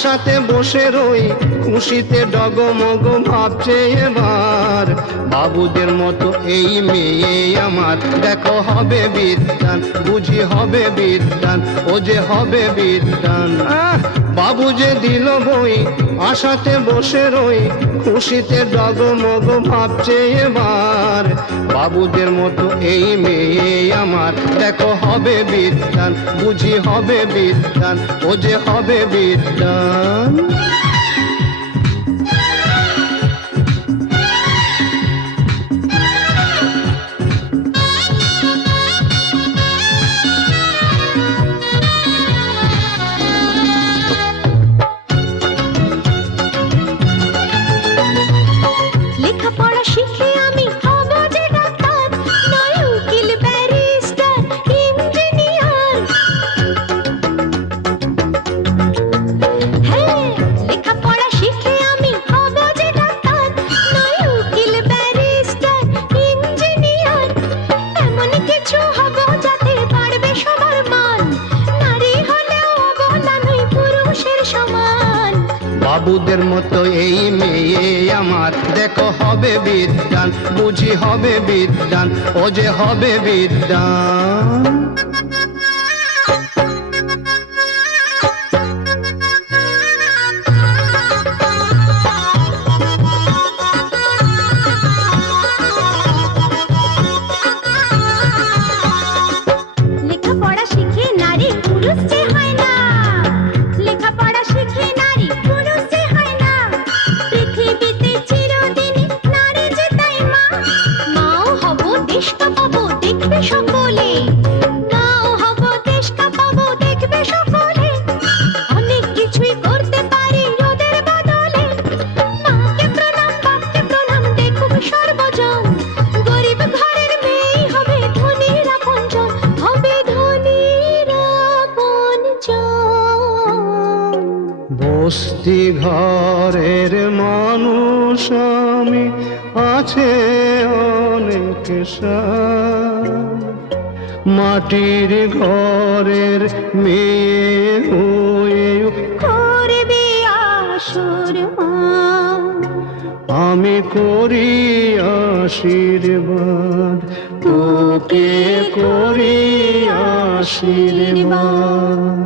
আশাতে বসে রই, খুশিতে ডগমগ ভাবছে এবার। বাবুদের মতো এই মেয়ে আমার, দেখো হবে বিদ্যান, বুঝি হবে বিদ্যান, ও যে হবে বিদ্যান। বাবু যে দিল বই, আশাতে বসে রই, খুশিতে ডগমগ ভাবছে এবার। বাবুদের মতো এই মেয়ে আমার, দেখো হবে বিদ্যান, বুঝি হবে বিদ্যান, ও যে হবে বিদ্যান। লেখাপড়া শিখে আমি হব যে ডাক্তার, নয় উকিল, ব্যারিস্টার, ইঞ্জিনিয়ার। হ্যাঁ, লেখাপড়া শিখে আমি হব যে ডাক্তার, নয় উকিল, ব্যারিস্টার, ইঞ্জিনিয়ার। এমন কিছু হব যাতে বাড়বে সবার মান, নারী হলেও অবলা নই পুরুষের সমান। বাবুদের মতো এই মেয়ে আমার, দেখো হবে বিদ্যান, বুঝি হবে বিদ্যান, ও যে হবে বিদ্যান। লেখাপড়া শিখে নারী পুরুষ যে হয় না, লেখাপড়া শিখে নারী পুরুষ যে হয় না। পৃথিবীতে চিরদিনই নারী যে তাই মা, মাও হব দেশ কাঁপাবো দেখবে সকলে, মাও হব দেশ কাঁপাবো দেখবে সকলে। অনেক কিছুই করতে পারি ওদের বদলে, মাকে প্রণাম বাপকে প্রণাম দেখুক সর্বজন। গরিব ঘরের মেয়ে হবে ধনীর আপনজন, হবে ধনীর আপনজন। বস্তি ঘরের মানুষ আমি, আছে অনেক সার। মাটির ঘরের মেয়ে হয়ে করবে আসর মা, আমি করি আশীর্বাদ, তোকে করি আশীর্বাদ।